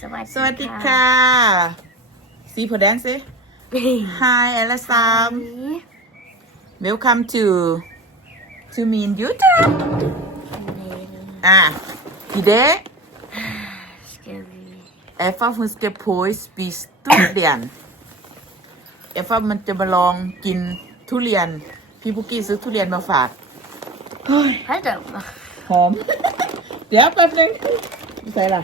สวัสดีสวัสดีค่ะ See for dance eh? Hi Alasam Welcome to to me in YouTube อะ today Scary. Eva hun skal prøve spise durian Eva มันจะมาลองกินทุเรียน พี่ปุกกี้ซื้อทุเรียนมาฝาก Hold up. หอม เดี๋ยวแป๊บนึงไม่ใส่ละ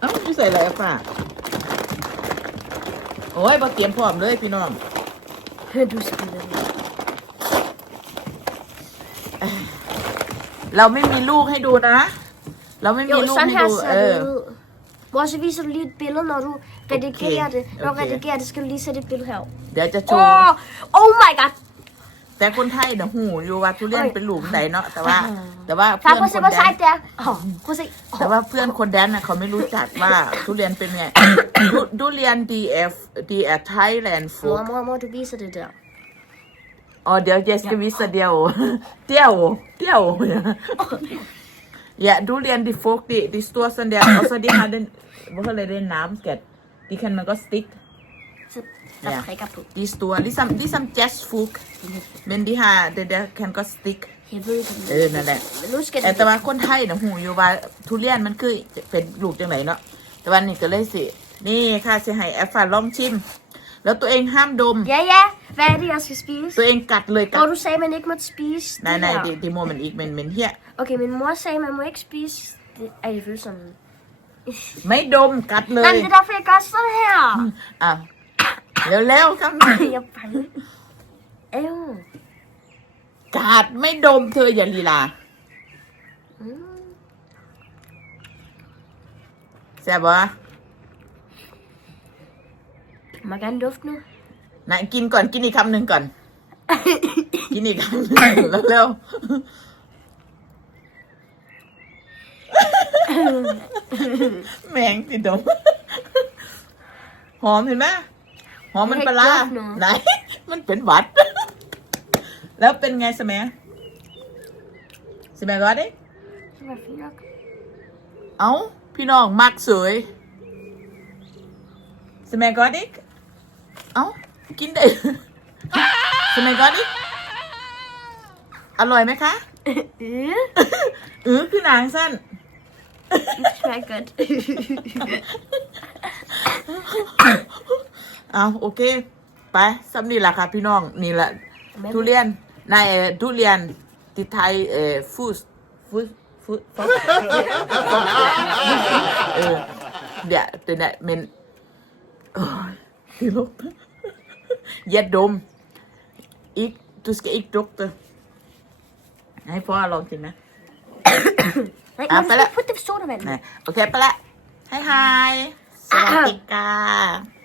เอ้าไม่ใส่อะไรอะป่ะโอ้ยมาเตรียมพร้อมเลยพี่น้อง Du skulle เราไม่มีลูกให้ดูนะ เราไม่มี Jo, ลูก sådan ให้ her ดูเอ ser อ det ud. Hvor så viser du lige et billede, når du redigerer Okay, det. Når du okay. redigerer det, skal du lige sætte et billede her. เดี๋ยวจะโชว์ Åh! Oh my god! แต่คนไทยเนี่ยหูอยู่ว่าทุเรียนเอ้ยเป็นลูกไหนเนาะแต่ว่า แต่ว่า Far, เพื่อน prøv at ค se, น hvor แดน sejt det er. Åh, prøv at se. แต่ว่าเพื่อนคนแดนน่ะเขาไม่รู้จักว่าทุเรียนเป็นไงทุทุเรียน DF DF Thailand Mor, Food mor, mor, du viser det der. อ๋อเดี๋ยว jeg skal vise dig det er jo det er jo ja durian de frugt de de står sådan der og så de har den hvad hedder det navnskat de kan man godt stikke Så der Ja. prikker på. de store ligesom ligesom jazzfrugt men de har det der kan godt stick Jeg ved ikke, om เออนั่นแหละ Men nu skal แต่ det... แต่ว่าคนไทยนะหูอยู่ว่าทุเรียนมันคือเป็นลูกจังไหนเนาะแต่วันนี้ก็เลยสิ นี่ค่ะสิให้แอฟฟ้าลองชิม แล้วตัวเองห้ามดม Ja, ja. Hvad er det, jeg skal spise? ตัวเองกัดเลยกัด Hvor du sagde, man ikke måtte spise nej det nej her. det, det må man ikke men men her Okay, min mor sagde, man må ikke spise... Det. Ej, det føles sådan. ไม่ดมกัดเล Nej, ย men det er derfor, jeg gør sådan her. อะ เร็วๆครับ jeg er bange. Øv. กัดไม่ดมเธออย่าลีลา Mm. แซ่บวะ Må jeg gerne lufte nu? ไหนกินก่อนกินอีกคำหนึ่งก่อน กินอีกคำหนึ่งแล้วเร็วแมงติดดมหอมเห็นไหม หอมมันปลาร้าให้กรอบหนูไหน มันเป็นหวัด แล้วเป็นไงสแมัยสมัยก็ดิ Det var fint nok. เอ้า พี่น้องมักสวยสมัยก็ดิเอ้า กินได้สมัยก็ดิอร่อยไหมคะ Øh. เออคือนางสั้น Det smager godt. เอาโอเค ไปซ้ำนี่แหละค่ะพี่น้องนี่แหละทุเรียนนายเอ่อทุเรียนที่ไทยเอ่อฟูสฟูสฟูสเออเดี๋ยวเดี๋ยวเนี่ยมันโอ้ยพี่ลูกอย่าดมอีก du skal ikke dufte ให้พ่อลองกินนะ Nej, Ah, men pala. put det i sodavand. นะโอเคไปละให้ไฮสวัสดีค่ะ